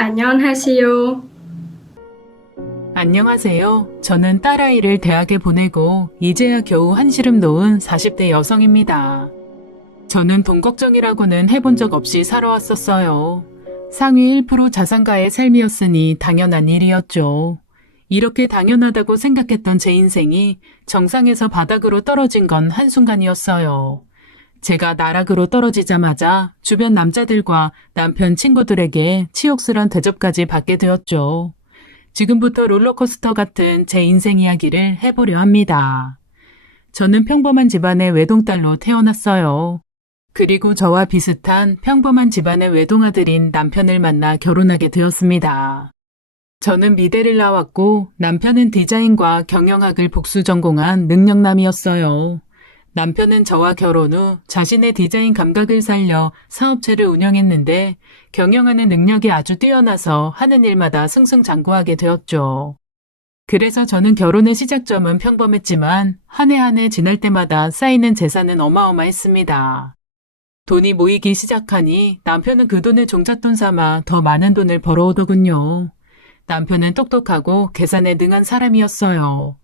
안녕하세요. 안녕하세요. 저는 딸아이를 대학에 보내고 이제야 겨우 한시름 놓은 40대 여성입니다. 저는 돈 걱정이라고는 해본 적 없이 살아왔었어요. 상위 1% 자산가의 삶이었으니 당연한 일이었죠. 이렇게 당연하다고 생각했던 제 인생이 정상에서 바닥으로 떨어진 건 한순간이었어요. 제가 나락으로 떨어지자마자 주변 남자들과 남편 친구들에게 치욕스런 대접까지 받게 되었죠. 지금부터 롤러코스터 같은 제 인생 이야기를 해보려 합니다. 저는 평범한 집안의 외동딸로 태어났어요. 그리고 저와 비슷한 평범한 집안의 외동아들인 남편을 만나 결혼하게 되었습니다. 저는 미대를 나왔고 남편은 디자인과 경영학을 복수 전공한 능력남이었어요. 남편은 저와 결혼 후 자신의 디자인 감각을 살려 사업체를 운영했는데 경영하는 능력이 아주 뛰어나서 하는 일마다 승승장구하게 되었죠. 그래서 저는 결혼의 시작점은 평범했지만 한 해 한 해 지날 때마다 쌓이는 재산은 어마어마했습니다. 돈이 모이기 시작하니 남편은 그 돈을 종잣돈 삼아 더 많은 돈을 벌어오더군요. 남편은 똑똑하고 계산에 능한 사람이었어요.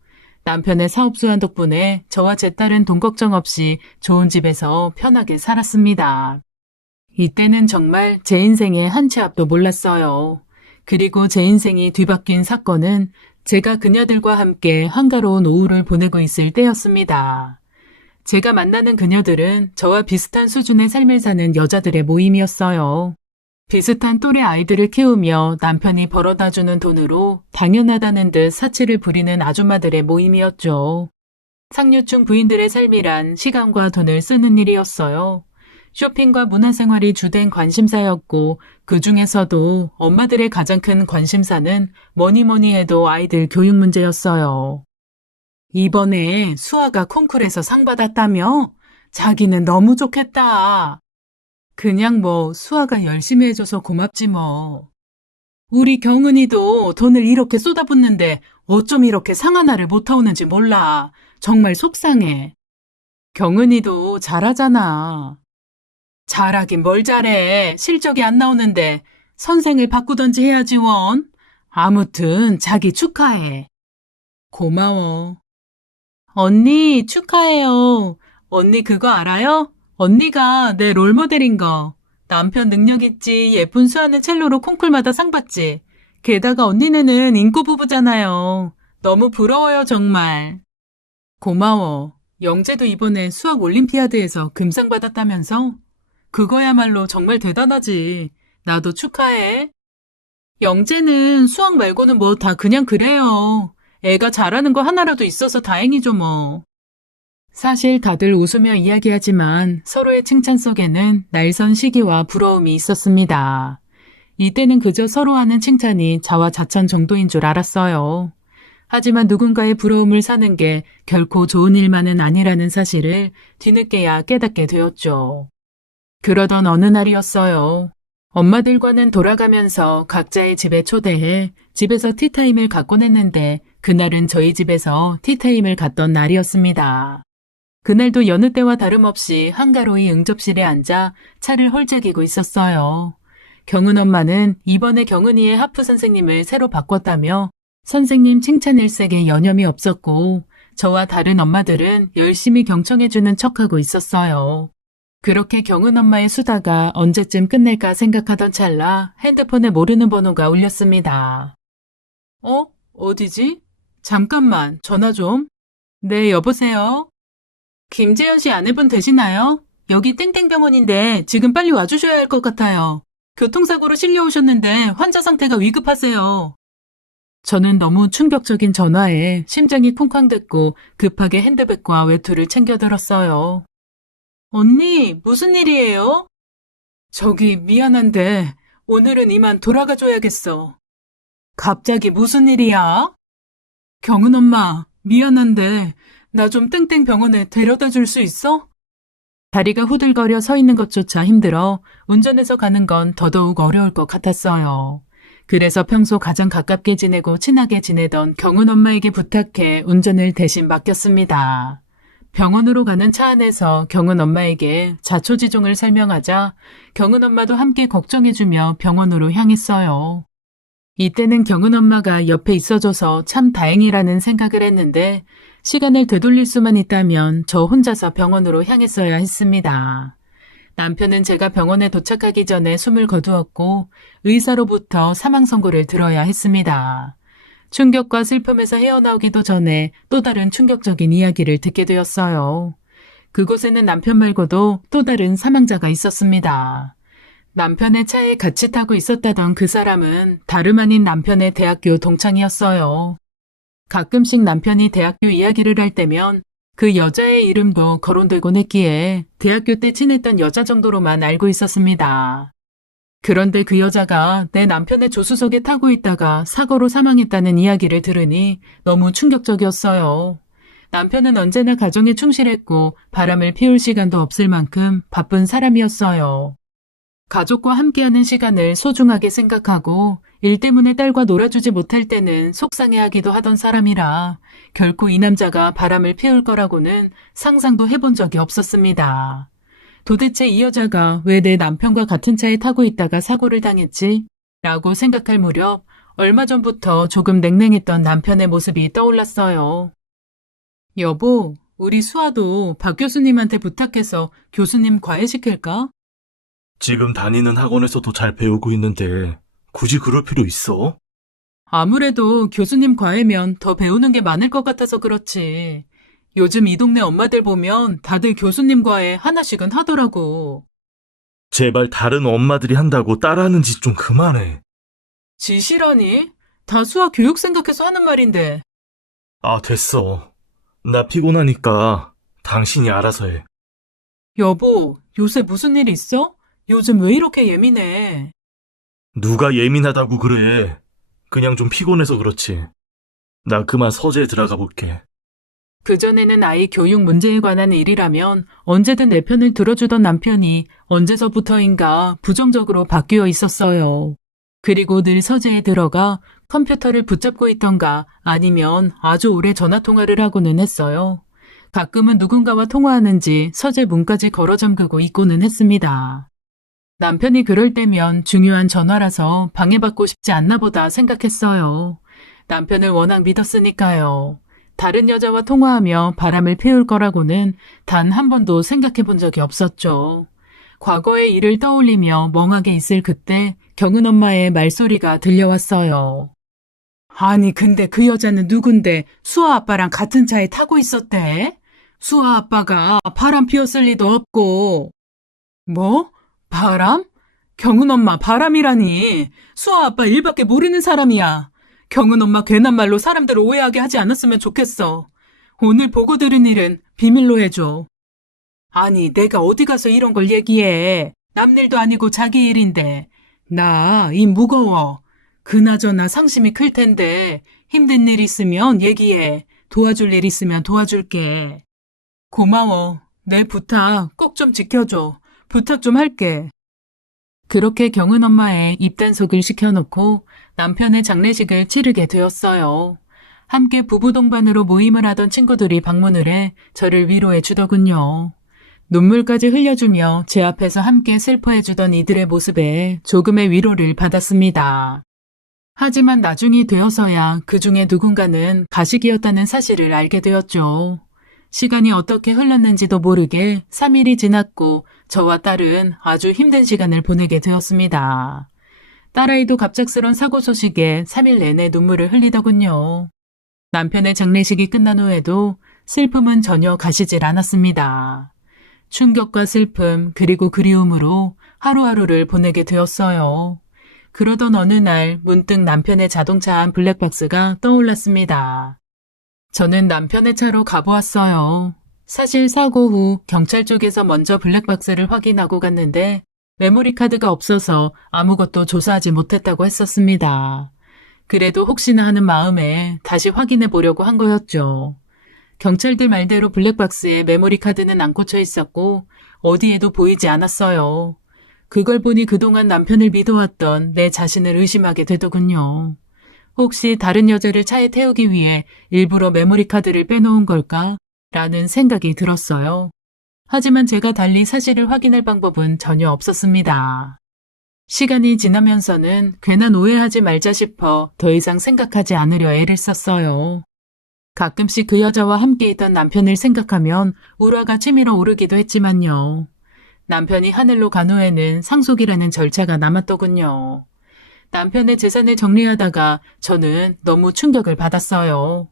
남편의 사업 수완 덕분에 저와 제 딸은 돈 걱정 없이 좋은 집에서 편하게 살았습니다. 이때는 정말 제 인생의 한 치 앞도 몰랐어요. 그리고 제 인생이 뒤바뀐 사건은 제가 그녀들과 함께 한가로운 오후를 보내고 있을 때였습니다. 제가 만나는 그녀들은 저와 비슷한 수준의 삶을 사는 여자들의 모임이었어요. 비슷한 또래 아이들을 키우며 남편이 벌어다 주는 돈으로 당연하다는 듯 사치를 부리는 아줌마들의 모임이었죠. 상류층 부인들의 삶이란 시간과 돈을 쓰는 일이었어요. 쇼핑과 문화생활이 주된 관심사였고 그 중에서도 엄마들의 가장 큰 관심사는 뭐니 해도 아이들 교육 문제였어요. 이번에 수아가 콩쿨에서 상 받았다며? 자기는 너무 좋겠다. 그냥 수아가 열심히 해줘서 고맙지 뭐. 우리 경은이도 돈을 이렇게 쏟아붓는데 어쩜 이렇게 상 하나를 못 타오는지 몰라. 정말 속상해. 경은이도 잘하잖아. 잘하긴 뭘 잘해. 실적이 안 나오는데 선생을 바꾸던지 해야지 원. 아무튼 자기 축하해. 고마워. 언니 축하해요. 언니 그거 알아요? 언니가 내 롤모델인 거. 남편 능력 있지. 예쁜 수아는 첼로로 콩쿨마다 상 받지. 게다가 언니네는 인고 부부잖아요. 너무 부러워요 정말. 고마워. 영재도 이번에 수학 올림피아드에서 금상 받았다면서? 그거야말로 정말 대단하지. 나도 축하해. 영재는 수학 말고는 다 그냥 그래요. 애가 잘하는 거 하나라도 있어서 다행이죠 뭐. 사실 다들 웃으며 이야기하지만 서로의 칭찬 속에는 날선 시기와 부러움이 있었습니다. 이때는 그저 서로 하는 칭찬이 자화자찬 정도인 줄 알았어요. 하지만 누군가의 부러움을 사는 게 결코 좋은 일만은 아니라는 사실을 뒤늦게야 깨닫게 되었죠. 그러던 어느 날이었어요. 엄마들과는 돌아가면서 각자의 집에 초대해 집에서 티타임을 갖곤 했는데 그날은 저희 집에서 티타임을 갖던 날이었습니다. 그날도 여느 때와 다름없이 한가로이 응접실에 앉아 차를 홀짝이고 있었어요. 경은 엄마는 이번에 경은이의 하프 선생님을 새로 바꿨다며 선생님 칭찬 일색에 여념이 없었고 저와 다른 엄마들은 열심히 경청해주는 척하고 있었어요. 그렇게 경은 엄마의 수다가 언제쯤 끝낼까 생각하던 찰나 핸드폰에 모르는 번호가 울렸습니다. 어디지? 잠깐만, 전화 좀. 네, 여보세요? 김재현 씨 아내분 되시나요? 여기 땡땡병원인데 지금 빨리 와주셔야 할 것 같아요. 교통사고로 실려오셨는데 환자 상태가 위급하세요. 저는 너무 충격적인 전화에 심장이 쿵쾅댔고 급하게 핸드백과 외투를 챙겨들었어요. 언니, 무슨 일이에요? 저기 미안한데 오늘은 이만 돌아가줘야겠어. 갑자기 무슨 일이야? 경은 엄마, 미안한데 나 좀 땡땡병원에 데려다 줄 수 있어? 다리가 후들거려 서 있는 것조차 힘들어 운전해서 가는 건 더더욱 어려울 것 같았어요. 그래서 평소 가장 가깝게 지내고 친하게 지내던 경은 엄마에게 부탁해 운전을 대신 맡겼습니다. 병원으로 가는 차 안에서 경은 엄마에게 자초지종을 설명하자 경은 엄마도 함께 걱정해주며 병원으로 향했어요. 이때는 경은 엄마가 옆에 있어줘서 참 다행이라는 생각을 했는데 시간을 되돌릴 수만 있다면 저 혼자서 병원으로 향했어야 했습니다. 남편은 제가 병원에 도착하기 전에 숨을 거두었고 의사로부터 사망 선고를 들어야 했습니다. 충격과 슬픔에서 헤어나오기도 전에 또 다른 충격적인 이야기를 듣게 되었어요. 그곳에는 남편 말고도 또 다른 사망자가 있었습니다. 남편의 차에 같이 타고 있었다던 그 사람은 다름 아닌 남편의 대학교 동창이었어요. 가끔씩 남편이 대학교 이야기를 할 때면 그 여자의 이름도 거론되곤 했기에 대학교 때 친했던 여자 정도로만 알고 있었습니다. 그런데 그 여자가 내 남편의 조수석에 타고 있다가 사고로 사망했다는 이야기를 들으니 너무 충격적이었어요. 남편은 언제나 가정에 충실했고 바람을 피울 시간도 없을 만큼 바쁜 사람이었어요. 가족과 함께하는 시간을 소중하게 생각하고 일 때문에 딸과 놀아주지 못할 때는 속상해하기도 하던 사람이라 결코 이 남자가 바람을 피울 거라고는 상상도 해본 적이 없었습니다. 도대체 이 여자가 왜 내 남편과 같은 차에 타고 있다가 사고를 당했지? 라고 생각할 무렵 얼마 전부터 조금 냉랭했던 남편의 모습이 떠올랐어요. 여보, 우리 수아도 박 교수님한테 부탁해서 교수님 과외시킬까? 지금 다니는 학원에서도 잘 배우고 있는데 굳이 그럴 필요 있어? 아무래도 교수님 과외면 더 배우는 게 많을 것 같아서 그렇지. 요즘 이 동네 엄마들 보면 다들 교수님 과외 하나씩은 하더라고. 제발 다른 엄마들이 한다고 따라하는 짓 좀 그만해. 지시라니? 다 수아 교육 생각해서 하는 말인데. 아, 됐어. 나 피곤하니까 당신이 알아서 해. 여보, 요새 무슨 일 있어? 요즘 왜 이렇게 예민해? 누가 예민하다고 그래. 그냥 좀 피곤해서 그렇지. 나 그만 서재에 들어가 볼게. 그전에는 아이 교육 문제에 관한 일이라면 언제든 내 편을 들어주던 남편이 언제서부터인가 부정적으로 바뀌어 있었어요. 그리고 늘 서재에 들어가 컴퓨터를 붙잡고 있던가 아니면 아주 오래 전화통화를 하고는 했어요. 가끔은 누군가와 통화하는지 서재 문까지 걸어 잠그고 있고는 했습니다. 남편이 그럴 때면 중요한 전화라서 방해받고 싶지 않나 보다 생각했어요. 남편을 워낙 믿었으니까요. 다른 여자와 통화하며 바람을 피울 거라고는 단 한 번도 생각해 본 적이 없었죠. 과거의 일을 떠올리며 멍하게 있을 그때 경은 엄마의 말소리가 들려왔어요. 아니 근데 그 여자는 누군데 수아 아빠랑 같은 차에 타고 있었대? 수아 아빠가 바람 피웠을 리도 없고. 뭐? 바람? 경은 엄마 바람이라니. 수아 아빠 일밖에 모르는 사람이야. 경은 엄마 괜한 말로 사람들 오해하게 하지 않았으면 좋겠어. 오늘 보고 들은 일은 비밀로 해줘. 아니 내가 어디 가서 이런 걸 얘기해. 남 일도 아니고 자기 일인데. 나 이 무거워. 그나저나 상심이 클 텐데 힘든 일 있으면 얘기해. 도와줄 일 있으면 도와줄게. 고마워. 내 부탁 꼭 좀 지켜줘. 부탁 좀 할게. 그렇게 경은 엄마의 입단속을 시켜놓고 남편의 장례식을 치르게 되었어요. 함께 부부 동반으로 모임을 하던 친구들이 방문을 해 저를 위로해 주더군요. 눈물까지 흘려주며 제 앞에서 함께 슬퍼해 주던 이들의 모습에 조금의 위로를 받았습니다. 하지만 나중이 되어서야 그 중에 누군가는 가식이었다는 사실을 알게 되었죠. 시간이 어떻게 흘렀는지도 모르게 3일이 지났고 저와 딸은 아주 힘든 시간을 보내게 되었습니다. 딸아이도 갑작스런 사고 소식에 3일 내내 눈물을 흘리더군요. 남편의 장례식이 끝난 후에도 슬픔은 전혀 가시질 않았습니다. 충격과 슬픔 그리고 그리움으로 하루하루를 보내게 되었어요. 그러던 어느 날 문득 남편의 자동차 안 블랙박스가 떠올랐습니다. 저는 남편의 차로 가보았어요. 사실 사고 후 경찰 쪽에서 먼저 블랙박스를 확인하고 갔는데 메모리 카드가 없어서 아무것도 조사하지 못했다고 했었습니다. 그래도 혹시나 하는 마음에 다시 확인해 보려고 한 거였죠. 경찰들 말대로 블랙박스에 메모리 카드는 안 꽂혀 있었고 어디에도 보이지 않았어요. 그걸 보니 그동안 남편을 믿어왔던 내 자신을 의심하게 되더군요. 혹시 다른 여자를 차에 태우기 위해 일부러 메모리 카드를 빼놓은 걸까? 라는 생각이 들었어요. 하지만 제가 달리 사실을 확인할 방법은 전혀 없었습니다. 시간이 지나면서는 괜한 오해하지 말자 싶어 더 이상 생각하지 않으려 애를 썼어요. 가끔씩 그 여자와 함께 있던 남편을 생각하면 울화가 치밀어 오르기도 했지만요. 남편이 하늘로 간 후에는 상속이라는 절차가 남았더군요. 남편의 재산을 정리하다가 저는 너무 충격을 받았어요.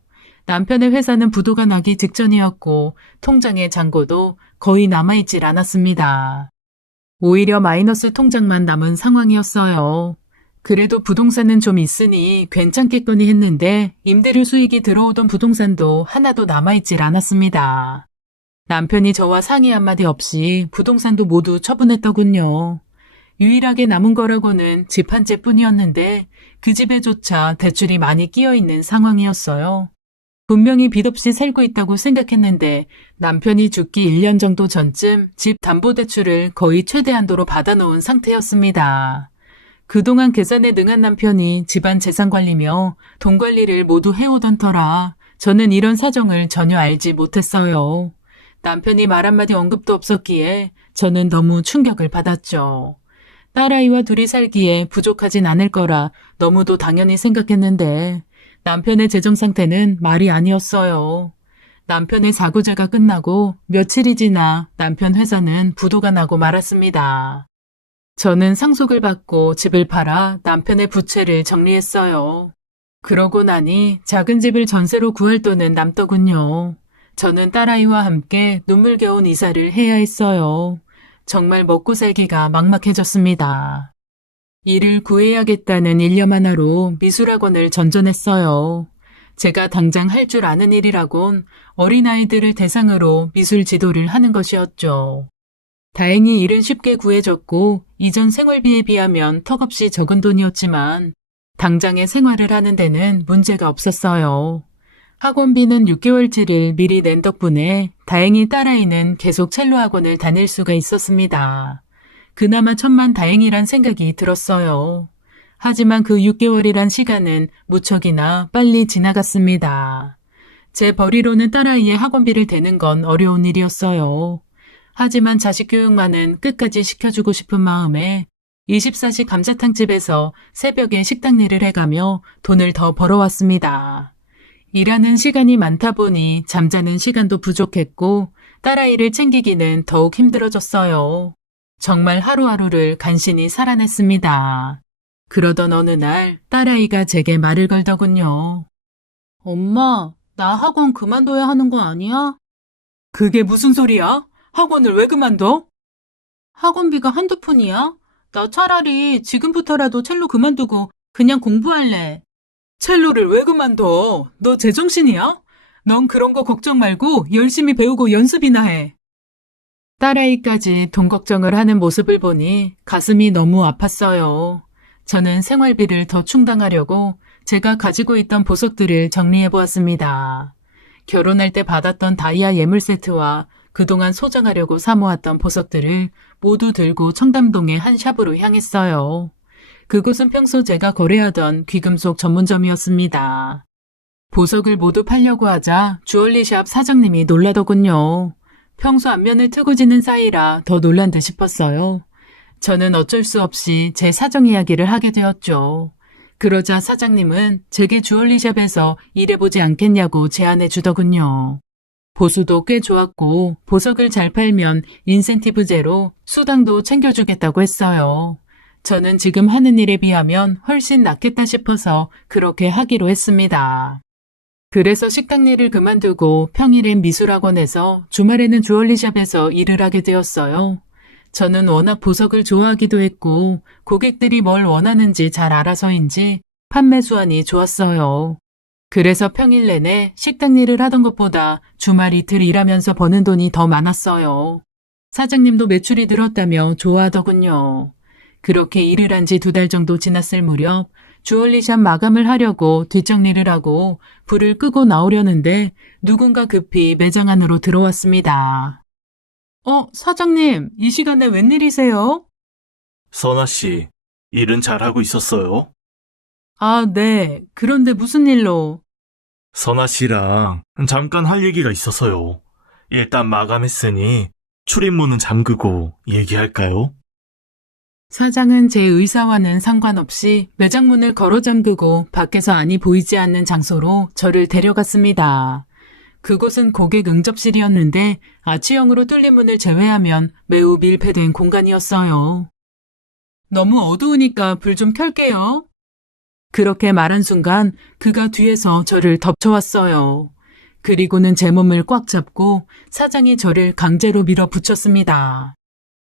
남편의 회사는 부도가 나기 직전이었고 통장의 잔고도 거의 남아있질 않았습니다. 오히려 마이너스 통장만 남은 상황이었어요. 그래도 부동산은 좀 있으니 괜찮겠거니 했는데 임대료 수익이 들어오던 부동산도 하나도 남아있질 않았습니다. 남편이 저와 상의 한마디 없이 부동산도 모두 처분했더군요. 유일하게 남은 거라고는 집 한 채뿐이었는데 그 집에조차 대출이 많이 끼어있는 상황이었어요. 분명히 빚 없이 살고 있다고 생각했는데 남편이 죽기 1년 정도 전쯤 집 담보대출을 거의 최대한도로 받아놓은 상태였습니다. 그동안 계산에 능한 남편이 집안 재산 관리며 돈 관리를 모두 해오던 터라 저는 이런 사정을 전혀 알지 못했어요. 남편이 말 한마디 언급도 없었기에 저는 너무 충격을 받았죠. 딸아이와 둘이 살기에 부족하진 않을 거라 너무도 당연히 생각했는데 남편의 재정 상태는 말이 아니었어요. 남편의 자구제가 끝나고 며칠이 지나 남편 회사는 부도가 나고 말았습니다. 저는 상속을 받고 집을 팔아 남편의 부채를 정리했어요. 그러고 나니 작은 집을 전세로 구할 돈은 남더군요. 저는 딸아이와 함께 눈물겨운 이사를 해야 했어요. 정말 먹고 살기가 막막해졌습니다. 일을 구해야겠다는 일념 하나로 미술학원을 전전했어요. 제가 당장 할 줄 아는 일이라곤 어린아이들을 대상으로 미술 지도를 하는 것이었죠. 다행히 일은 쉽게 구해졌고 이전 생활비에 비하면 턱없이 적은 돈이었지만 당장의 생활을 하는 데는 문제가 없었어요. 학원비는 6개월치를 미리 낸 덕분에 다행히 딸아이는 계속 첼로 학원을 다닐 수가 있었습니다. 그나마 천만다행이란 생각이 들었어요. 하지만 그 6개월이란 시간은 무척이나 빨리 지나갔습니다. 제 벌이로는 딸아이의 학원비를 대는 건 어려운 일이었어요. 하지만 자식 교육만은 끝까지 시켜주고 싶은 마음에 24시 감자탕집에서 새벽에 식당 일을 해가며 돈을 더 벌어왔습니다. 일하는 시간이 많다 보니 잠자는 시간도 부족했고 딸아이를 챙기기는 더욱 힘들어졌어요. 정말 하루하루를 간신히 살아냈습니다. 그러던 어느 날 딸아이가 제게 말을 걸더군요. 엄마, 나 학원 그만둬야 하는 거 아니야? 그게 무슨 소리야? 학원을 왜 그만둬? 학원비가 한두 푼이야? 나 차라리 지금부터라도 첼로 그만두고 그냥 공부할래. 첼로를 왜 그만둬? 너 제정신이야? 넌 그런 거 걱정 말고 열심히 배우고 연습이나 해. 딸아이까지 돈 걱정을 하는 모습을 보니 가슴이 너무 아팠어요. 저는 생활비를 더 충당하려고 제가 가지고 있던 보석들을 정리해 보았습니다. 결혼할 때 받았던 다이아 예물 세트와 그동안 소장하려고 사모았던 보석들을 모두 들고 청담동의 한 샵으로 향했어요. 그곳은 평소 제가 거래하던 귀금속 전문점이었습니다. 보석을 모두 팔려고 하자 주얼리샵 사장님이 놀라더군요. 평소 안면을 트고 지는 사이라 더 놀란 듯 싶었어요. 저는 어쩔 수 없이 제 사정 이야기를 하게 되었죠. 그러자 사장님은 제게 주얼리샵에서 일해보지 않겠냐고 제안해 주더군요. 보수도 꽤 좋았고 보석을 잘 팔면 인센티브제로 수당도 챙겨주겠다고 했어요. 저는 지금 하는 일에 비하면 훨씬 낫겠다 싶어서 그렇게 하기로 했습니다. 그래서 식당 일을 그만두고 평일엔 미술학원에서 주말에는 주얼리샵에서 일을 하게 되었어요. 저는 워낙 보석을 좋아하기도 했고 고객들이 뭘 원하는지 잘 알아서인지 판매 수완이 좋았어요. 그래서 평일 내내 식당 일을 하던 것보다 주말 이틀 일하면서 버는 돈이 더 많았어요. 사장님도 매출이 늘었다며 좋아하더군요. 그렇게 일을 한 지 2달 정도 지났을 무렵 주얼리샵 마감을 하려고 뒷정리를 하고 불을 끄고 나오려는데 누군가 급히 매장 안으로 들어왔습니다. 사장님, 이 시간에 웬일이세요? 선아 씨, 일은 잘하고 있었어요? 아, 네. 그런데 무슨 일로? 선아 씨랑 잠깐 할 얘기가 있어서요. 일단 마감했으니 출입문은 잠그고 얘기할까요? 사장은 제 의사와는 상관없이 매장 문을 걸어 잠그고 밖에서 안이 보이지 않는 장소로 저를 데려갔습니다. 그곳은 고객 응접실이었는데 아치형으로 뚫린 문을 제외하면 매우 밀폐된 공간이었어요. 너무 어두우니까 불 좀 켤게요. 그렇게 말한 순간 그가 뒤에서 저를 덮쳐왔어요. 그리고는 제 몸을 꽉 잡고 사장이 저를 강제로 밀어붙였습니다.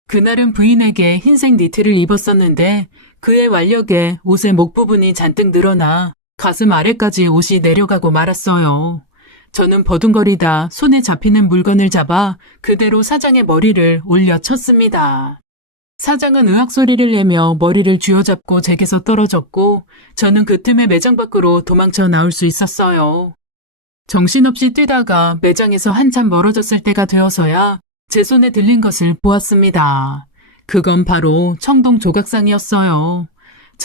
그날은 부인에게 흰색 니트를 입었었는데 그의 완력에 옷의 목 부분이 잔뜩 늘어나 가슴 아래까지 옷이 내려가고 말았어요. 저는 버둥거리다 손에 잡히는 물건을 잡아 그대로 사장의 머리를 올려 쳤습니다. 사장은 으악 소리를 내며 머리를 쥐어잡고 제게서 떨어졌고 저는 그 틈에 매장 밖으로 도망쳐 나올 수 있었어요. 정신없이 뛰다가 매장에서 한참 멀어졌을 때가 되어서야 제 손에 들린 것을 보았습니다. 그건 바로 청동 조각상이었어요.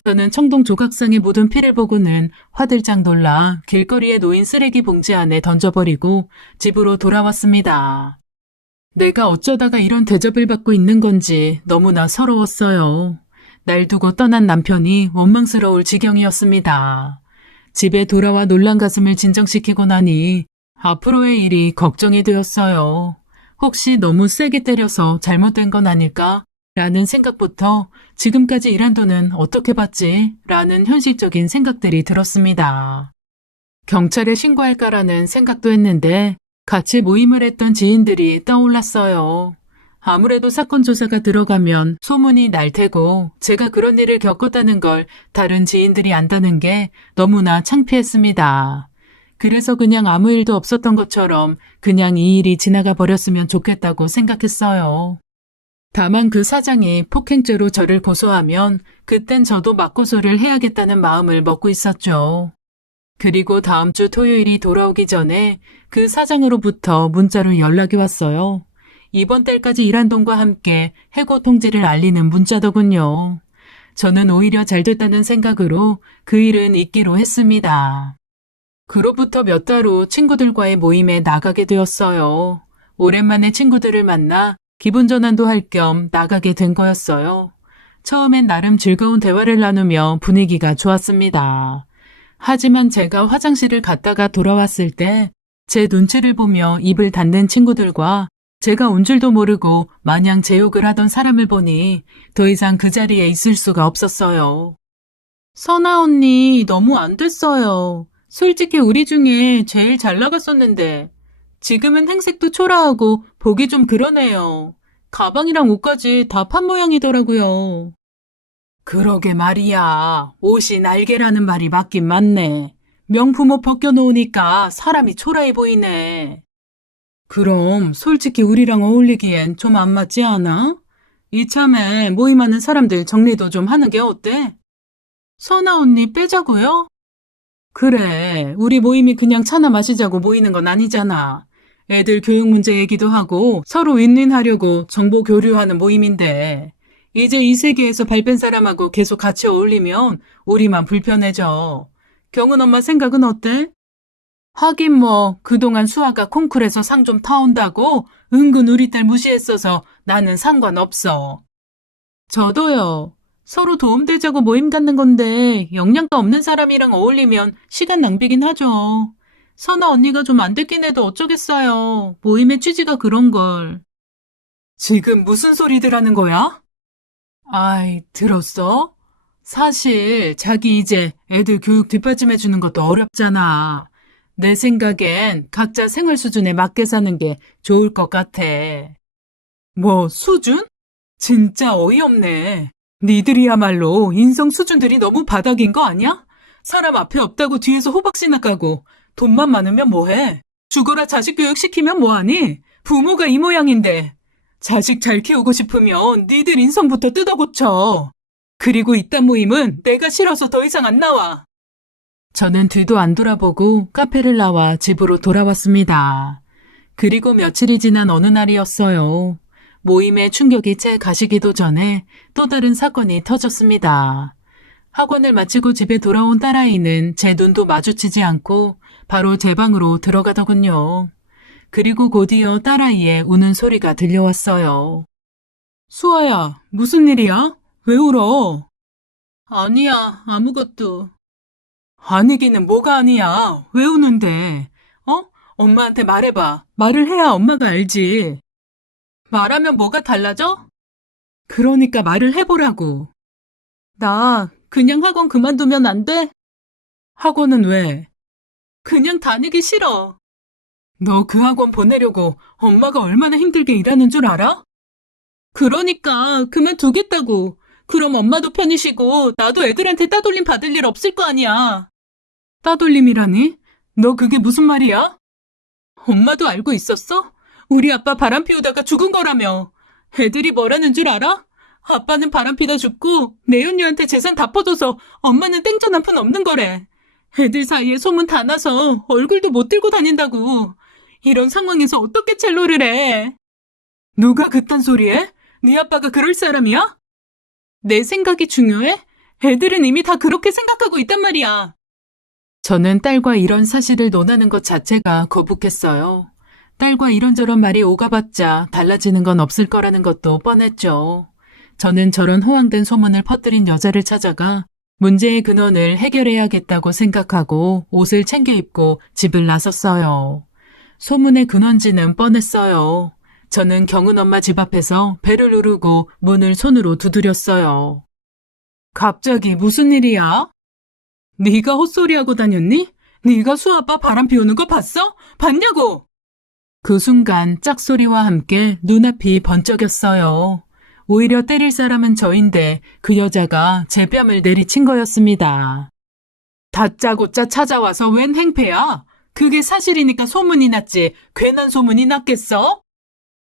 저는 청동 조각상에 묻은 피를 보고는 화들짝 놀라 길거리에 놓인 쓰레기 봉지 안에 던져버리고 집으로 돌아왔습니다. 내가 어쩌다가 이런 대접을 받고 있는 건지 너무나 서러웠어요. 날 두고 떠난 남편이 원망스러울 지경이었습니다. 집에 돌아와 놀란 가슴을 진정시키고 나니 앞으로의 일이 걱정이 되었어요. 혹시 너무 세게 때려서 잘못된 건 아닐까? 라는 생각부터 지금까지 일한 돈은 어떻게 받지? 라는 현실적인 생각들이 들었습니다. 경찰에 신고할까라는 생각도 했는데 같이 모임을 했던 지인들이 떠올랐어요. 아무래도 사건 조사가 들어가면 소문이 날 테고 제가 그런 일을 겪었다는 걸 다른 지인들이 안다는 게 너무나 창피했습니다. 그래서 그냥 아무 일도 없었던 것처럼 그냥 이 일이 지나가 버렸으면 좋겠다고 생각했어요. 다만 그 사장이 폭행죄로 저를 고소하면 그땐 저도 맞고소를 해야겠다는 마음을 먹고 있었죠. 그리고 다음 주 토요일이 돌아오기 전에 그 사장으로부터 문자로 연락이 왔어요. 이번 달까지 일한 돈과 함께 해고 통지를 알리는 문자더군요. 저는 오히려 잘 됐다는 생각으로 그 일은 잊기로 했습니다. 그로부터 몇 달 후 친구들과의 모임에 나가게 되었어요. 오랜만에 친구들을 만나 기분 전환도 할 겸 나가게 된 거였어요. 처음엔 나름 즐거운 대화를 나누며 분위기가 좋았습니다. 하지만 제가 화장실을 갔다가 돌아왔을 때 제 눈치를 보며 입을 닫는 친구들과 제가 온 줄도 모르고 마냥 제 욕을 하던 사람을 보니 더 이상 그 자리에 있을 수가 없었어요. 선아 언니 너무 안 됐어요. 솔직히 우리 중에 제일 잘 나갔었는데 지금은 행색도 초라하고 보기 좀 그러네요. 가방이랑 옷까지 다 판 모양이더라고요. 그러게 말이야. 옷이 날개라는 말이 맞긴 맞네. 명품 옷 벗겨놓으니까 사람이 초라해 보이네. 그럼 솔직히 우리랑 어울리기엔 좀 안 맞지 않아? 이참에 모임하는 사람들 정리도 좀 하는 게 어때? 선아 언니 빼자고요? 그래, 우리 모임이 그냥 차나 마시자고 모이는 건 아니잖아. 애들 교육 문제 얘기도 하고 서로 윈윈하려고 정보 교류하는 모임인데 이제 이 세계에서 발뺀 사람하고 계속 같이 어울리면 우리만 불편해져. 경은 엄마 생각은 어때? 하긴 뭐 그동안 수아가 콩쿨에서 상 좀 타온다고 은근 우리 딸 무시했어서 나는 상관없어. 저도요. 서로 도움되자고 모임 갖는 건데 역량가 없는 사람이랑 어울리면 시간 낭비긴 하죠. 선아 언니가 좀 안 됐긴 해도 어쩌겠어요. 모임의 취지가 그런 걸. 지금 무슨 소리들 하는 거야? 아이, 들었어? 사실 자기 이제 애들 교육 뒷받침해주는 것도 어렵잖아. 내 생각엔 각자 생활 수준에 맞게 사는 게 좋을 것 같아. 뭐 수준? 진짜 어이없네. 니들이야말로 인성 수준들이 너무 바닥인 거 아니야? 사람 앞에 없다고 뒤에서 호박씨 나가고 돈만 많으면 뭐해? 죽어라 자식 교육 시키면 뭐하니? 부모가 이 모양인데. 자식 잘 키우고 싶으면 니들 인성부터 뜯어고쳐. 그리고 이딴 모임은 내가 싫어서 더 이상 안 나와. 저는 뒤도 안 돌아보고 카페를 나와 집으로 돌아왔습니다. 그리고 며칠이 지난 어느 날이었어요. 모임의 충격이 채 가시기도 전에 또 다른 사건이 터졌습니다. 학원을 마치고 집에 돌아온 딸아이는 제 눈도 마주치지 않고 바로 제 방으로 들어가더군요. 그리고 곧이어 딸아이의 우는 소리가 들려왔어요. 수아야, 무슨 일이야? 왜 울어? 아니야, 아무것도. 아니기는 뭐가 아니야. 왜 우는데? 어? 엄마한테 말해봐. 말을 해야 엄마가 알지. 말하면 뭐가 달라져? 그러니까 말을 해보라고. 나 그냥 학원 그만두면 안 돼? 학원은 왜? 그냥 다니기 싫어. 너 그 학원 보내려고 엄마가 얼마나 힘들게 일하는 줄 알아? 그러니까 그만두겠다고. 그럼 엄마도 편히 쉬고 나도 애들한테 따돌림 받을 일 없을 거 아니야. 따돌림이라니? 너 그게 무슨 말이야? 엄마도 알고 있었어? 우리 아빠 바람 피우다가 죽은 거라며. 애들이 뭐라는 줄 알아? 아빠는 바람 피다 죽고 내연녀한테 재산 다 퍼줘서 엄마는 땡전 한 푼 없는 거래. 애들 사이에 소문 다 나서 얼굴도 못 들고 다닌다고. 이런 상황에서 어떻게 첼로를 해? 누가 그딴 소리 해? 네 아빠가 그럴 사람이야? 내 생각이 중요해? 애들은 이미 다 그렇게 생각하고 있단 말이야. 저는 딸과 이런 사실을 논하는 것 자체가 거북했어요. 딸과 이런저런 말이 오가봤자 달라지는 건 없을 거라는 것도 뻔했죠. 저는 저런 호황된 소문을 퍼뜨린 여자를 찾아가 문제의 근원을 해결해야겠다고 생각하고 옷을 챙겨 입고 집을 나섰어요. 소문의 근원지는 뻔했어요. 저는 경은 엄마 집 앞에서 배를 누르고 문을 손으로 두드렸어요. 갑자기 무슨 일이야? 네가 헛소리하고 다녔니? 네가 수아빠 바람 피우는 거 봤어? 봤냐고? 그 순간 짝소리와 함께 눈앞이 번쩍였어요. 오히려 때릴 사람은 저인데 그 여자가 제 뺨을 내리친 거였습니다. 다짜고짜 찾아와서 웬 행패야? 그게 사실이니까 소문이 났지 괜한 소문이 났겠어?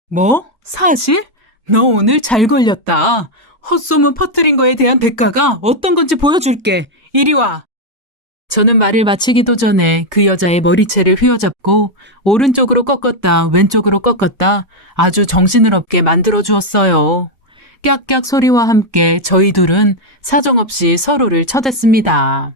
뭐? 사실? 너 오늘 잘 걸렸다. 헛소문 퍼뜨린 거에 대한 대가가 어떤 건지 보여줄게. 이리 와. 저는 말을 마치기도 전에 그 여자의 머리채를 휘어잡고 오른쪽으로 꺾었다 왼쪽으로 꺾었다 아주 정신을 없게 만들어 주었어요. 깍깍 소리와 함께 저희 둘은 사정없이 서로를 쳐댔습니다.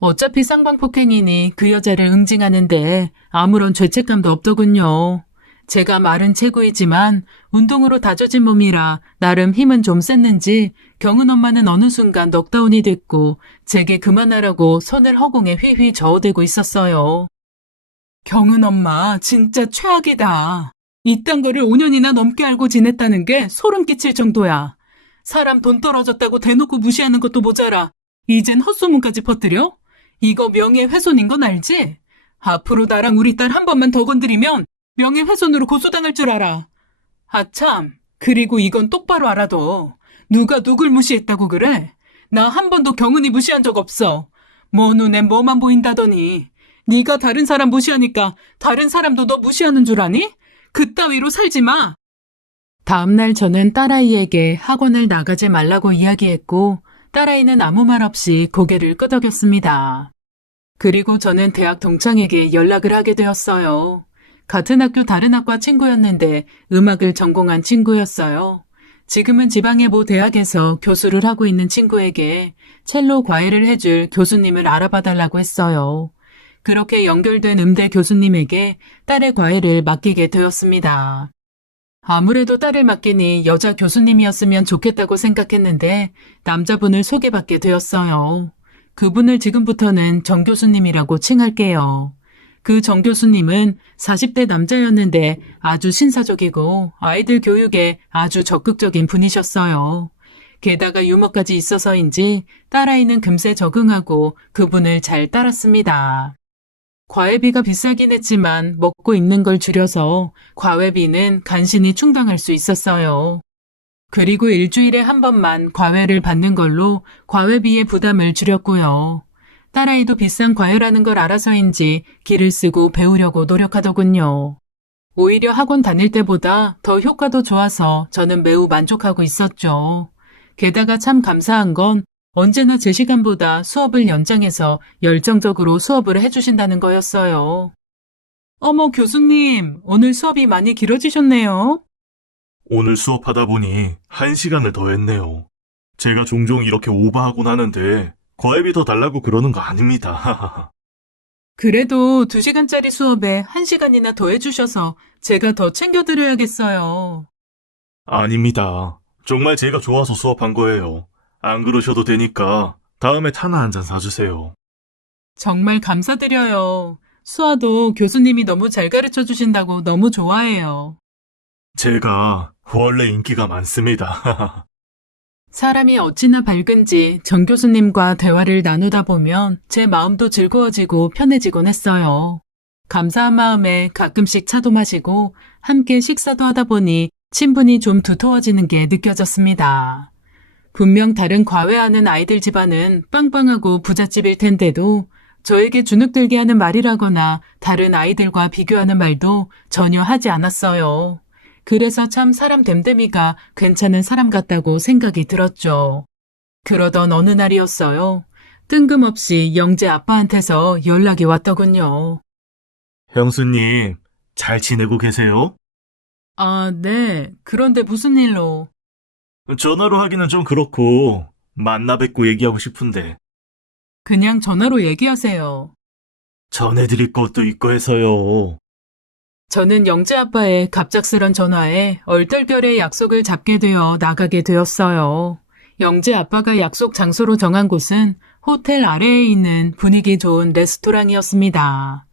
어차피 쌍방폭행이니 그 여자를 응징하는데 아무런 죄책감도 없더군요. 제가 말은 체구이지만 운동으로 다져진 몸이라 나름 힘은 좀 셌는지 경은 엄마는 어느 순간 넉다운이 됐고 제게 그만하라고 손을 허공에 휘휘 저어대고 있었어요. 경은 엄마 진짜 최악이다. 이딴 거를 5년이나 넘게 알고 지냈다는 게 소름 끼칠 정도야. 사람 돈 떨어졌다고 대놓고 무시하는 것도 모자라 이젠 헛소문까지 퍼뜨려? 이거 명예훼손인 건 알지? 앞으로 나랑 우리 딸 한 번만 더 건드리면 명예훼손으로 고소당할 줄 알아. 아참, 그리고 이건 똑바로 알아둬. 누가 누굴 무시했다고 그래? 나 한 번도 경은이 무시한 적 없어. 뭐 눈에 뭐만 보인다더니. 네가 다른 사람 무시하니까 다른 사람도 너 무시하는 줄 아니? 그따위로 살지 마. 다음날 저는 딸아이에게 학원을 나가지 말라고 이야기했고 딸아이는 아무 말 없이 고개를 끄덕였습니다. 그리고 저는 대학 동창에게 연락을 하게 되었어요. 같은 학교 다른 학과 친구였는데 음악을 전공한 친구였어요. 지금은 지방의 모 대학에서 교수를 하고 있는 친구에게 첼로 과외를 해줄 교수님을 알아봐달라고 했어요. 그렇게 연결된 음대 교수님에게 딸의 과외를 맡기게 되었습니다. 아무래도 딸을 맡기니 여자 교수님이었으면 좋겠다고 생각했는데 남자분을 소개받게 되었어요. 그분을 지금부터는 정 교수님이라고 칭할게요. 그 정 교수님은 40대 남자였는데 아주 신사적이고 아이들 교육에 아주 적극적인 분이셨어요. 게다가 유머까지 있어서인지 딸아이는 금세 적응하고 그분을 잘 따랐습니다. 과외비가 비싸긴 했지만 먹고 입는 걸 줄여서 과외비는 간신히 충당할 수 있었어요. 그리고 일주일에 한 번만 과외를 받는 걸로 과외비의 부담을 줄였고요. 딸아이도 비싼 과외라는 걸 알아서인지 길을 쓰고 배우려고 노력하더군요. 오히려 학원 다닐 때보다 더 효과도 좋아서 저는 매우 만족하고 있었죠. 게다가 참 감사한 건 언제나 제 시간보다 수업을 연장해서 열정적으로 수업을 해주신다는 거였어요. 어머 교수님, 오늘 수업이 많이 길어지셨네요. 오늘 수업하다 보니 1시간을 더 했네요. 제가 종종 이렇게 오버하곤 하는데 과외비 더 달라고 그러는 거 아닙니다. 그래도 2시간짜리 수업에 1시간이나 더 해주셔서 제가 더 챙겨드려야겠어요. 아닙니다. 정말 제가 좋아서 수업한 거예요. 안 그러셔도 되니까 다음에 차나 한 잔 사주세요. 정말 감사드려요. 수아도 교수님이 너무 잘 가르쳐 주신다고 너무 좋아해요. 제가 원래 인기가 많습니다. 사람이 어찌나 밝은지 정 교수님과 대화를 나누다 보면 제 마음도 즐거워지고 편해지곤 했어요. 감사한 마음에 가끔씩 차도 마시고 함께 식사도 하다 보니 친분이 좀 두터워지는 게 느껴졌습니다. 분명 다른 과외하는 아이들 집안은 빵빵하고 부잣집일 텐데도 저에게 주눅들게 하는 말이라거나 다른 아이들과 비교하는 말도 전혀 하지 않았어요. 그래서 참 사람 됨됨이가 괜찮은 사람 같다고 생각이 들었죠. 그러던 어느 날이었어요. 뜬금없이 영재 아빠한테서 연락이 왔더군요. 형수님, 잘 지내고 계세요? 아, 네. 그런데 무슨 일로? 전화로 하기는 좀 그렇고 만나 뵙고 얘기하고 싶은데 그냥 전화로 얘기하세요. 전해드릴 것도 있고 해서요. 저는 영재 아빠의 갑작스런 전화에 얼떨결에 약속을 잡게 되어 나가게 되었어요. 영재 아빠가 약속 장소로 정한 곳은 호텔 아래에 있는 분위기 좋은 레스토랑이었습니다.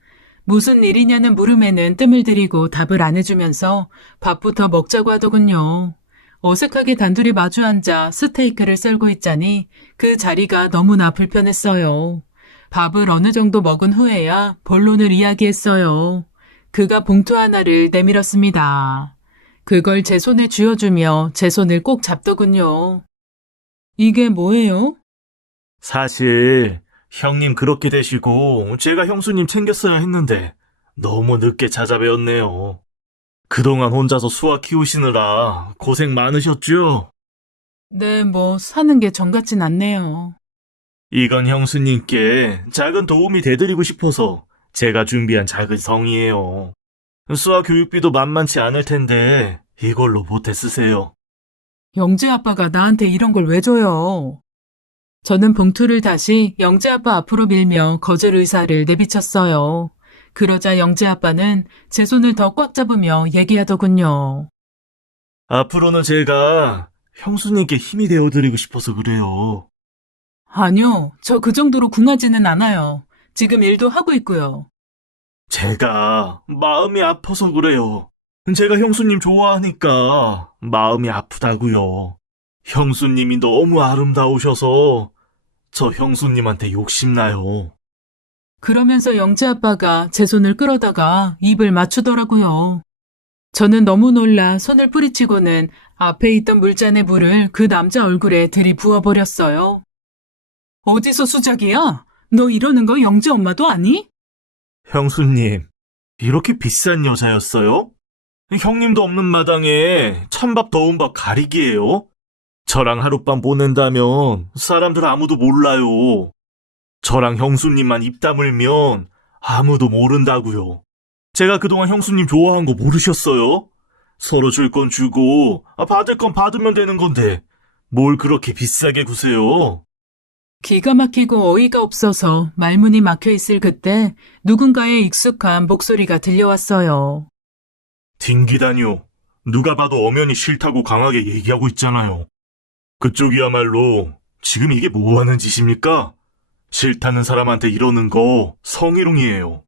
무슨 일이냐는 물음에는 뜸을 들이고 답을 안 해주면서 밥부터 먹자고 하더군요. 어색하게 단둘이 마주 앉아 스테이크를 썰고 있자니 그 자리가 너무나 불편했어요. 밥을 어느 정도 먹은 후에야 본론을 이야기했어요. 그가 봉투 하나를 내밀었습니다. 그걸 제 손에 쥐어주며 제 손을 꼭 잡더군요. 이게 뭐예요? 사실 형님 그렇게 되시고 제가 형수님 챙겼어야 했는데 너무 늦게 찾아뵈었네요. 그동안 혼자서 수아 키우시느라 고생 많으셨죠? 네, 뭐 사는 게 정 같진 않네요. 이건 형수님께 작은 도움이 돼드리고 싶어서 제가 준비한 작은 성의예요. 수아 교육비도 만만치 않을 텐데 이걸로 보태 쓰세요. 영재 아빠가 나한테 이런 걸 왜 줘요? 저는 봉투를 다시 영재 아빠 앞으로 밀며 거절 의사를 내비쳤어요. 그러자 영재 아빠는 제 손을 더 꽉 잡으며 얘기하더군요. 앞으로는 제가 형수님께 힘이 되어드리고 싶어서 그래요. 아니요, 저 그 정도로 궁하지는 않아요. 지금 일도 하고 있고요. 제가 마음이 아파서 그래요. 제가 형수님 좋아하니까 마음이 아프다고요. 형수님이 너무 아름다우셔서 저 형수님한테 욕심나요. 그러면서 영재 아빠가 제 손을 끌어다가 입을 맞추더라고요. 저는 너무 놀라 손을 뿌리치고는 앞에 있던 물잔의 물을 그 남자 얼굴에 들이부어버렸어요. 어디서 수작이야? 너 이러는 거 영재 엄마도 아니? 형수님, 이렇게 비싼 여자였어요? 형님도 없는 마당에 찬밥 더운 밥 가리기예요? 저랑 하룻밤 보낸다면 사람들 아무도 몰라요. 저랑 형수님만 입 다물면 아무도 모른다고요. 제가 그동안 형수님 좋아한 거 모르셨어요? 서로 줄 건 주고 받을 건 받으면 되는 건데 뭘 그렇게 비싸게 구세요? 기가 막히고 어이가 없어서 말문이 막혀 있을 그때 누군가의 익숙한 목소리가 들려왔어요. 딩기다뇨. 누가 봐도 엄연히 싫다고 강하게 얘기하고 있잖아요. 그쪽이야말로 지금 이게 뭐 하는 짓입니까? 싫다는 사람한테 이러는 거 성희롱이에요.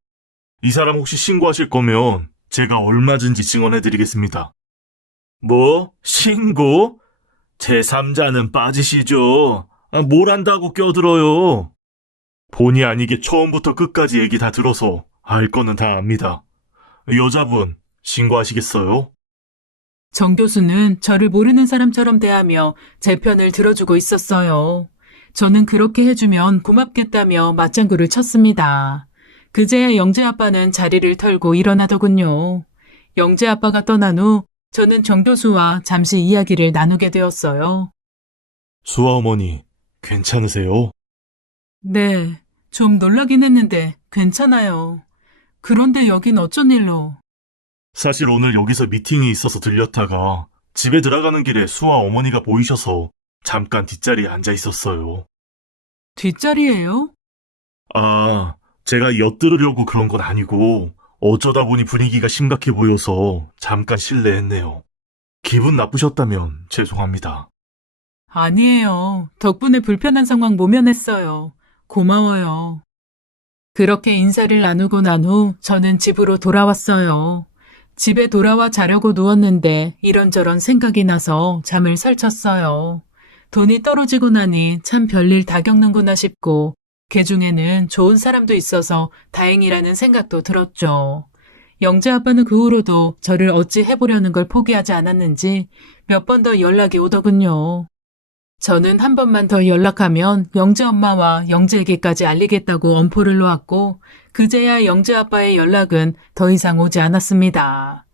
이 사람 혹시 신고하실 거면 제가 얼마든지 증언해드리겠습니다. 뭐? 신고? 제3자는 빠지시죠. 뭘 안다고 껴들어요. 본의 아니게 처음부터 끝까지 얘기 다 들어서 알 거는 다 압니다. 여자분, 신고하시겠어요? 정 교수는 저를 모르는 사람처럼 대하며 제 편을 들어주고 있었어요. 저는 그렇게 해주면 고맙겠다며 맞장구를 쳤습니다. 그제야 영재 아빠는 자리를 털고 일어나더군요. 영재 아빠가 떠난 후 저는 정 교수와 잠시 이야기를 나누게 되었어요. 수아 어머니, 괜찮으세요? 네, 좀 놀라긴 했는데 괜찮아요. 그런데 여긴 어쩐 일로? 사실 오늘 여기서 미팅이 있어서 들렸다가 집에 들어가는 길에 수아 어머니가 보이셔서 잠깐 뒷자리에 앉아 있었어요. 뒷자리예요? 아, 제가 엿들으려고 그런 건 아니고 어쩌다 보니 분위기가 심각해 보여서 잠깐 실례했네요. 기분 나쁘셨다면 죄송합니다. 아니에요. 덕분에 불편한 상황 모면했어요. 고마워요. 그렇게 인사를 나누고 난 후 저는 집으로 돌아왔어요. 집에 돌아와 자려고 누웠는데 이런저런 생각이 나서 잠을 설쳤어요. 돈이 떨어지고 나니 참 별일 다 겪는구나 싶고 그 중에는 좋은 사람도 있어서 다행이라는 생각도 들었죠. 영재 아빠는 그 후로도 저를 어찌 해보려는 걸 포기하지 않았는지 몇 번 더 연락이 오더군요. 저는 한 번만 더 연락하면 영재 엄마와 영재에게까지 알리겠다고 엄포를 놓았고 그제야 영재 아빠의 연락은 더 이상 오지 않았습니다.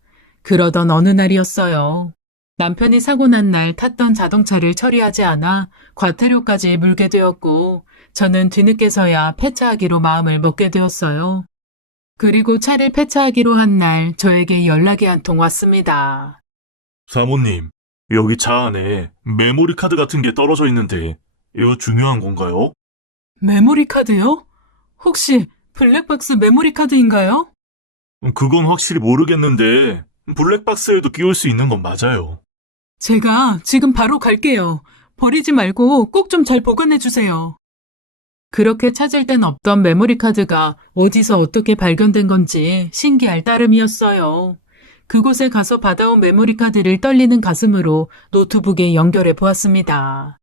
그러던 어느 날이었어요. 남편이 사고 난 날 탔던 자동차를 처리하지 않아 과태료까지 물게 되었고 저는 뒤늦게서야 폐차하기로 마음을 먹게 되었어요. 그리고 차를 폐차하기로 한 날 저에게 연락이 한 통 왔습니다. 사모님, 여기 차 안에 메모리 카드 같은 게 떨어져 있는데 이거 중요한 건가요? 메모리 카드요? 혹시 블랙박스 메모리 카드인가요? 그건 확실히 모르겠는데 블랙박스에도 끼울 수 있는 건 맞아요. 제가 지금 바로 갈게요. 버리지 말고 꼭 좀 잘 보관해 주세요. 그렇게 찾을 땐 없던 메모리 카드가 어디서 어떻게 발견된 건지 신기할 따름이었어요. 그곳에 가서 받아온 메모리 카드를 떨리는 가슴으로 노트북에 연결해 보았습니다.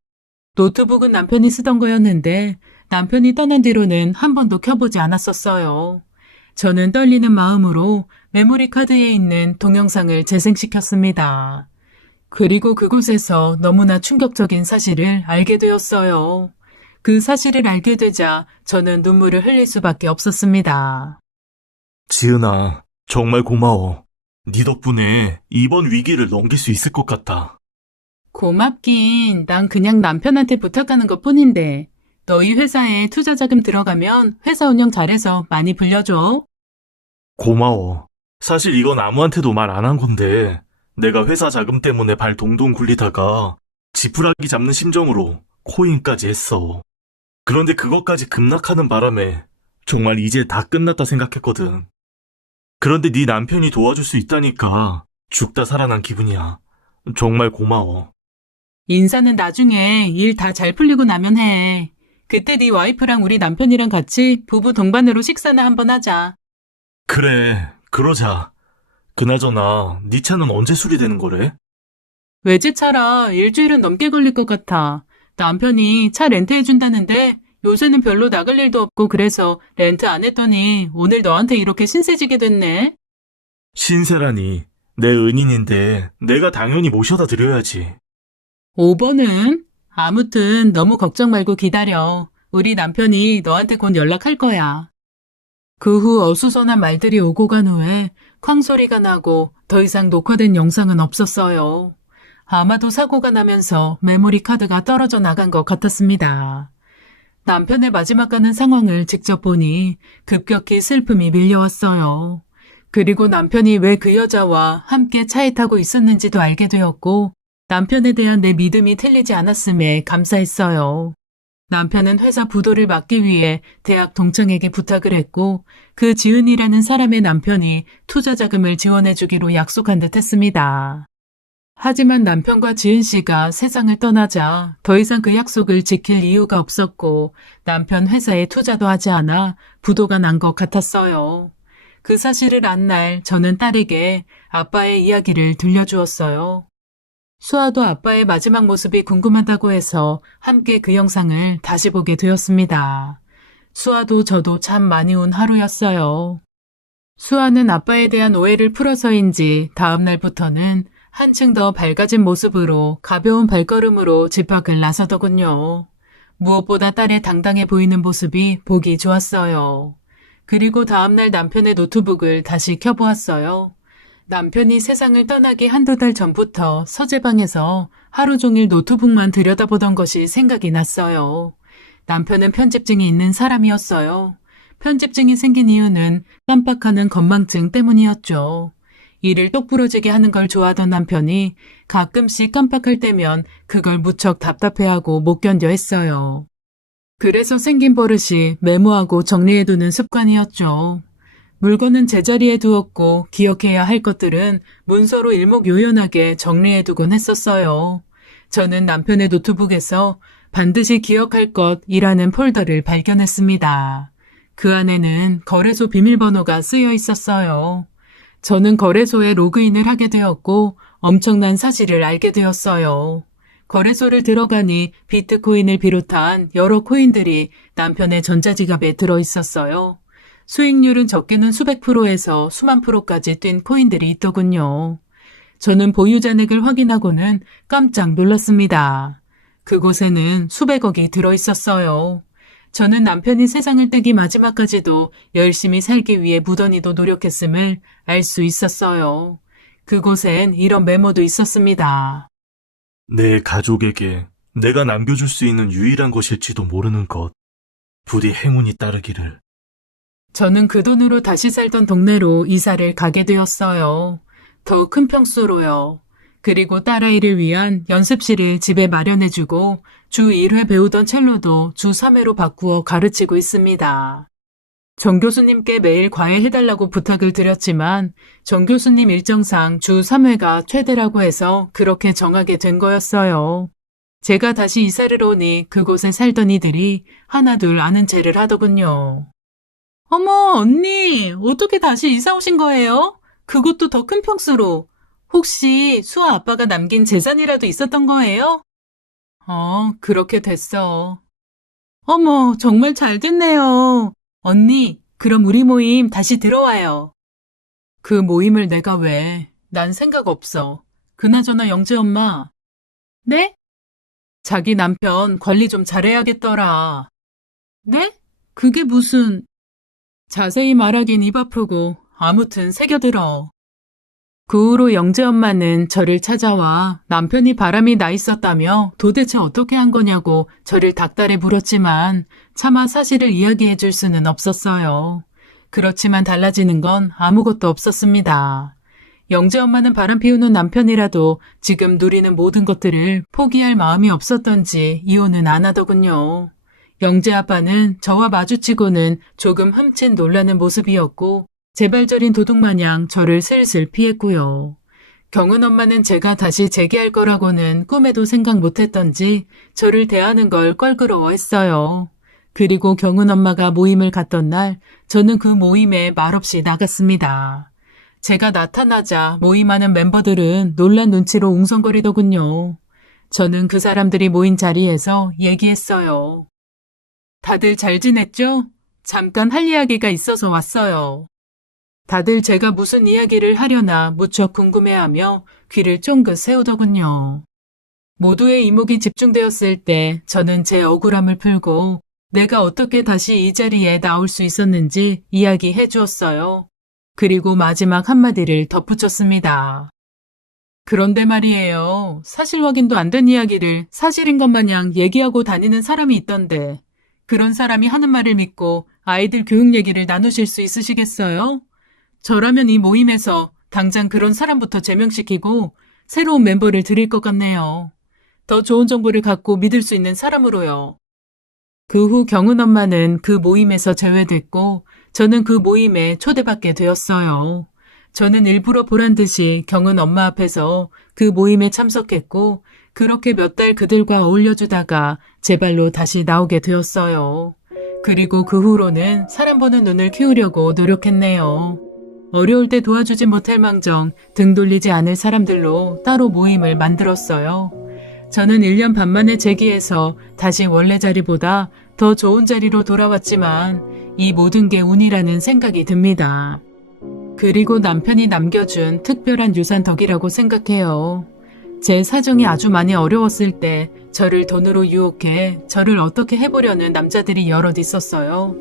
노트북은 남편이 쓰던 거였는데 남편이 떠난 뒤로는 한 번도 켜보지 않았었어요. 저는 떨리는 마음으로 메모리 카드에 있는 동영상을 재생시켰습니다. 그리고 그곳에서 너무나 충격적인 사실을 알게 되었어요. 그 사실을 알게 되자 저는 눈물을 흘릴 수밖에 없었습니다. 지은아, 정말 고마워. 네 덕분에 이번 위기를 넘길 수 있을 것 같아. 고맙긴 난 그냥 남편한테 부탁하는 것뿐인데 너희 회사에 투자 자금 들어가면 회사 운영 잘해서 많이 불려줘. 고마워. 사실 이건 아무한테도 말 안 한 건데 내가 회사 자금 때문에 발 동동 굴리다가 지푸라기 잡는 심정으로 코인까지 했어. 그런데 그것까지 급락하는 바람에 정말 이제 다 끝났다 생각했거든. 그런데 네 남편이 도와줄 수 있다니까 죽다 살아난 기분이야. 정말 고마워. 인사는 나중에 일 다 잘 풀리고 나면 해. 그때 네 와이프랑 우리 남편이랑 같이 부부 동반으로 식사나 한번 하자. 그래, 그러자. 그나저나 네 차는 언제 수리되는 거래? 외제차라 일주일은 넘게 걸릴 것 같아. 남편이 차 렌트해준다는데 요새는 별로 나갈 일도 없고 그래서 렌트 안 했더니 오늘 너한테 이렇게 신세지게 됐네. 신세라니. 내 은인인데 내가 당연히 모셔다 드려야지. 5번은? 아무튼 너무 걱정 말고 기다려. 우리 남편이 너한테 곧 연락할 거야. 그 후 어수선한 말들이 오고 간 후에 쾅 소리가 나고 더 이상 녹화된 영상은 없었어요. 아마도 사고가 나면서 메모리 카드가 떨어져 나간 것 같았습니다. 남편의 마지막 가는 상황을 직접 보니 급격히 슬픔이 밀려왔어요. 그리고 남편이 왜 그 여자와 함께 차에 타고 있었는지도 알게 되었고 남편에 대한 내 믿음이 틀리지 않았음에 감사했어요. 남편은 회사 부도를 막기 위해 대학 동창에게 부탁을 했고 그 지은이라는 사람의 남편이 투자 자금을 지원해주기로 약속한 듯 했습니다. 하지만 남편과 지은 씨가 세상을 떠나자 더 이상 그 약속을 지킬 이유가 없었고 남편 회사에 투자도 하지 않아 부도가 난 것 같았어요. 그 사실을 안 날 저는 딸에게 아빠의 이야기를 들려주었어요. 수아도 아빠의 마지막 모습이 궁금하다고 해서 함께 그 영상을 다시 보게 되었습니다. 수아도 저도 참 많이 운 하루였어요. 수아는 아빠에 대한 오해를 풀어서인지 다음 날부터는 한층 더 밝아진 모습으로 가벼운 발걸음으로 집 밖을 나서더군요. 무엇보다 딸의 당당해 보이는 모습이 보기 좋았어요. 그리고 다음날 남편의 노트북을 다시 켜보았어요. 남편이 세상을 떠나기 한두 달 전부터 서재방에서 하루 종일 노트북만 들여다보던 것이 생각이 났어요. 남편은 편집증이 있는 사람이었어요. 편집증이 생긴 이유는 깜빡하는 건망증 때문이었죠. 일을 똑부러지게 하는 걸 좋아하던 남편이 가끔씩 깜빡할 때면 그걸 무척 답답해하고 못 견뎌 했어요. 그래서 생긴 버릇이 메모하고 정리해두는 습관이었죠. 물건은 제자리에 두었고 기억해야 할 것들은 문서로 일목요연하게 정리해두곤 했었어요. 저는 남편의 노트북에서 반드시 기억할 것이라는 폴더를 발견했습니다. 그 안에는 거래소 비밀번호가 쓰여 있었어요. 저는 거래소에 로그인을 하게 되었고 엄청난 사실을 알게 되었어요. 거래소를 들어가니 비트코인을 비롯한 여러 코인들이 남편의 전자지갑에 들어 있었어요. 수익률은 적게는 수백 프로에서 수만 프로까지 뛴 코인들이 있더군요. 저는 보유 잔액을 확인하고는 깜짝 놀랐습니다. 그곳에는 수백억이 들어 있었어요. 저는 남편이 세상을 떼기 마지막까지도 열심히 살기 위해 무던히도 노력했음을 알 수 있었어요. 그곳엔 이런 메모도 있었습니다. 내 가족에게 내가 남겨줄 수 있는 유일한 것일지도 모르는 것. 부디 행운이 따르기를. 저는 그 돈으로 다시 살던 동네로 이사를 가게 되었어요. 더 큰 평수로요. 그리고 딸아이를 위한 연습실을 집에 마련해주고 주 1회 배우던 첼로도 주 3회로 바꾸어 가르치고 있습니다. 정 교수님께 매일 과외해달라고 부탁을 드렸지만 정 교수님 일정상 주 3회가 최대라고 해서 그렇게 정하게 된 거였어요. 제가 다시 이사를 오니 그곳에 살던 이들이 하나둘 아는 체를 하더군요. 어머, 언니, 어떻게 다시 이사 오신 거예요? 그것도 더 큰 평수로. 혹시 수아 아빠가 남긴 재산이라도 있었던 거예요? 그렇게 됐어. 어머, 정말 잘 됐네요. 언니, 그럼 우리 모임 다시 들어와요. 그 모임을 내가 왜? 난 생각 없어. 그나저나 영재 엄마. 네? 자기 남편 관리 좀 잘해야겠더라. 네? 그게 무슨... 자세히 말하긴 입 아프고 아무튼 새겨들어. 그 후로 영재 엄마는 저를 찾아와 남편이 바람이 나 있었다며 도대체 어떻게 한 거냐고 저를 닥달해 물었지만 차마 사실을 이야기해 줄 수는 없었어요. 그렇지만 달라지는 건 아무것도 없었습니다. 영재 엄마는 바람 피우는 남편이라도 지금 누리는 모든 것들을 포기할 마음이 없었던지 이혼은 안 하더군요. 영재 아빠는 저와 마주치고는 조금 흠칫 놀라는 모습이었고 재발절인 도둑마냥 저를 슬슬 피했고요. 경은 엄마는 제가 다시 재기할 거라고는 꿈에도 생각 못했던지 저를 대하는 걸 껄끄러워했어요. 그리고 경은 엄마가 모임을 갔던 날 저는 그 모임에 말없이 나갔습니다. 제가 나타나자 모임하는 멤버들은 놀란 눈치로 웅성거리더군요. 저는 그 사람들이 모인 자리에서 얘기했어요. 다들 잘 지냈죠? 잠깐 할 이야기가 있어서 왔어요. 다들 제가 무슨 이야기를 하려나 무척 궁금해하며 귀를 쫑긋 세우더군요. 모두의 이목이 집중되었을 때 저는 제 억울함을 풀고 내가 어떻게 다시 이 자리에 나올 수 있었는지 이야기해 주었어요. 그리고 마지막 한마디를 덧붙였습니다. 그런데 말이에요. 사실 확인도 안 된 이야기를 사실인 것 마냥 얘기하고 다니는 사람이 있던데 그런 사람이 하는 말을 믿고 아이들 교육 얘기를 나누실 수 있으시겠어요? 저라면 이 모임에서 당장 그런 사람부터 제명시키고 새로운 멤버를 드릴 것 같네요. 더 좋은 정보를 갖고 믿을 수 있는 사람으로요. 그 후 경은 엄마는 그 모임에서 제외됐고 저는 그 모임에 초대받게 되었어요. 저는 일부러 보란 듯이 경은 엄마 앞에서 그 모임에 참석했고 그렇게 몇 달 그들과 어울려주다가 제 발로 다시 나오게 되었어요. 그리고 그 후로는 사람 보는 눈을 키우려고 노력했네요. 어려울 때 도와주지 못할 망정 등 돌리지 않을 사람들로 따로 모임을 만들었어요. 저는 1년 반 만에 재기해서 다시 원래 자리보다 더 좋은 자리로 돌아왔지만 이 모든 게 운이라는 생각이 듭니다. 그리고 남편이 남겨준 특별한 유산 덕이라고 생각해요. 제 사정이 아주 많이 어려웠을 때 저를 돈으로 유혹해 저를 어떻게 해보려는 남자들이 여럿 있었어요.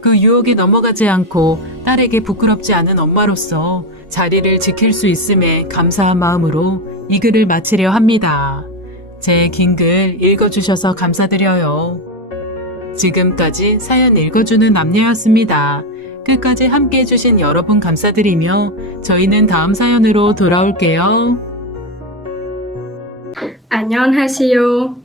그 유혹에 넘어가지 않고 딸에게 부끄럽지 않은 엄마로서 자리를 지킬 수 있음에 감사한 마음으로 이 글을 마치려 합니다. 제 긴 글 읽어주셔서 감사드려요. 지금까지 사연 읽어주는 남녀였습니다. 끝까지 함께 해주신 여러분 감사드리며 저희는 다음 사연으로 돌아올게요. 안녕하세요.